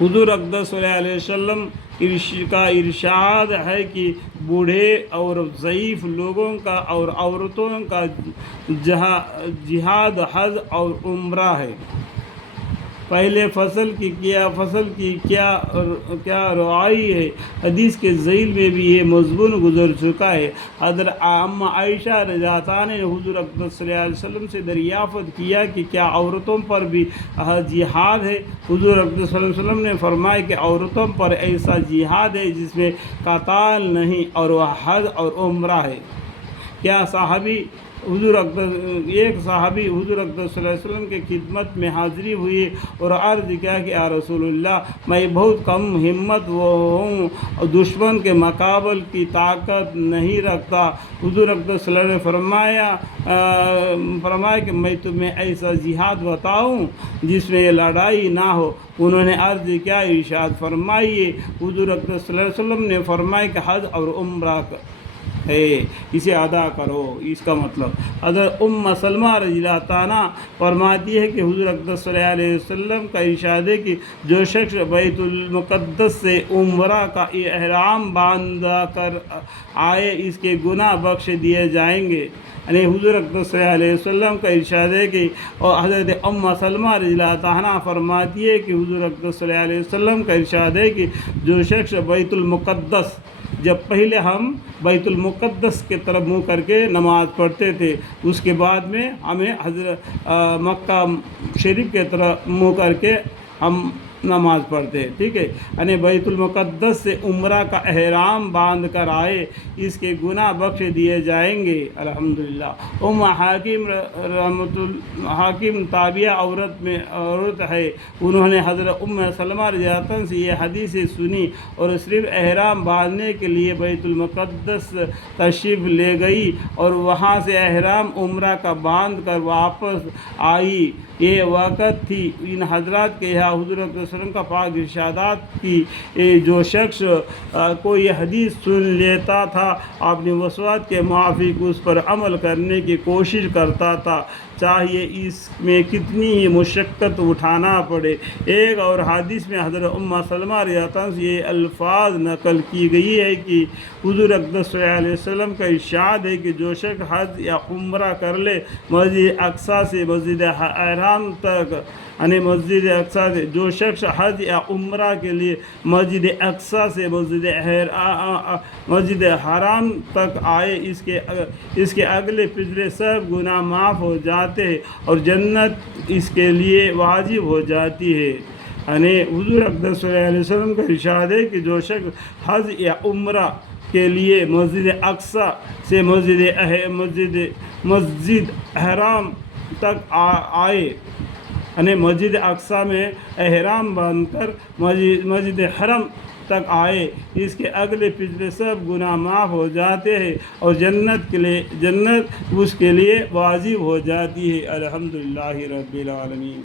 حضور اقدس صلی اللہ علیہ وسلم کا ارشاد ہے کہ بوڑھے اور ضعیف لوگوں کا اور عورتوں کا جہاد حج اور عمرہ ہے۔ پہلے فصل کی کیا رعائی ہے، حدیث کے ذیل میں بھی یہ مضمون گزر چکا ہے۔ حضرت عائشہ رضی اللہ عنہا نے حضور اقدس صلی اللہ علیہ وسلم سے دریافت کیا کہ کیا عورتوں پر بھی جہاد ہے؟ حضور اقدس صلی اللہ علیہ وسلم نے فرمایا کہ عورتوں پر ایسا جہاد ہے جس میں قتال نہیں، اور وہ حج اور عمرہ ہے۔ ایک صحابی حضور اقدس صلی اللہ علیہ وسلم کے خدمت میں حاضری ہوئی اور عرض کیا کہ یا رسول اللہ، میں بہت کم ہمت ہوں، دشمن کے مقابل کی طاقت نہیں رکھتا۔ حضور اقدس صلی اللہ علیہ وسلم فرمایا کہ میں تمہیں ایسا جہاد بتاؤں جس میں لڑائی نہ ہو؟ انہوں نے عرض کیا، ارشاد فرمائیے۔ حضور اقدس صلی اللہ علیہ وسلم نے فرمایا کہ حج اور عمرہ ہے، اسے ادا کرو۔ اس کا مطلب حضرت سلمہ رضی اللہ عنہا فرماتی ہے کہ حضور اقدس صلی اللہ علیہ وسلم کا ارشاد ہے کہ جو شخص بیت المقدس سے عمرہ کا احرام باندھ کر آئے، اس کے گناہ بخش دیے جائیں گے۔ یعنی حضور اقدس صلی اللہ علیہ وسلم کا ارشاد ہے کہ اور حضرت سلمہ رضی اللہ عنہا فرماتی ہے کہ حضور اقدس صلی اللہ علیہ وسلم کا ارشاد ہے کہ جو شخص بیت المقدس، جب پہلے ہم بیت المقدس کے طرف منہ کر کے نماز پڑھتے تھے، اس کے بعد میں ہمیں حضرت مکہ شریف کے طرف منہ کر کے ہم نماز پڑھتے ہیں، ٹھیک ہے۔ یعنی بیت المقدس سے عمرہ کا احرام باندھ کر آئے، اس کے گناہ بخش دیے جائیں گے، الحمدللہ۔ حاکم تابعہ عورت ہے، انہوں نے حضرت سلمہ رضی اللہ عنہ سے یہ حدیث سنی اور صرف احرام باندھنے کے لیے بیت المقدس تشریف لے گئی اور وہاں سے احرام عمرہ کا باندھ کر واپس آئی۔ یہ وقت تھی ان حضرات کے یہاں حضور صلی اللہ علیہ وسلم کا پاک ارشادات کی جو شخص کو یہ حدیث سن لیتا تھا، اپنی وسوات کے موافق اس پر عمل کرنے کی کوشش کرتا تھا، چاہیے اس میں کتنی ہی مشقت اٹھانا پڑے۔ ایک اور حدیث میں حضرت سلمہ رضی اللہ عنہ سے یہ الفاظ نقل کی گئی ہے کہ حضور اقدس صلی اللہ علیہ وسلم کا ارشاد ہے کہ جو شخص حج یا عمرہ کر لے مسجد اقصی سے مسجد حرام تک، یعنی مسجد اقصی سے جو شخص حج یا عمرہ کے لیے مسجد اقصی سے مسجد حرام تک آئے، اس کے اگلے پچھلے سب گناہ معاف ہو جاتے ہیں اور جنت اس کے لیے واجب ہو جاتی ہے۔ یعنی حضور اقدس صلی اللہ علیہ وسلم کا ارشاد ہے کہ جو شخص حج یا عمرہ کے لیے مسجد اقصی سے مسجد حرام تک آئے، یعنی مسجد اقصی میں احرام باندھ کر مسجد حرم تک آئے، اس کے اگلے پچھلے سب گناہ معاف ہو جاتے ہیں اور جنت اس کے لیے واجب ہو جاتی ہے، الحمدللہ رب العالمین۔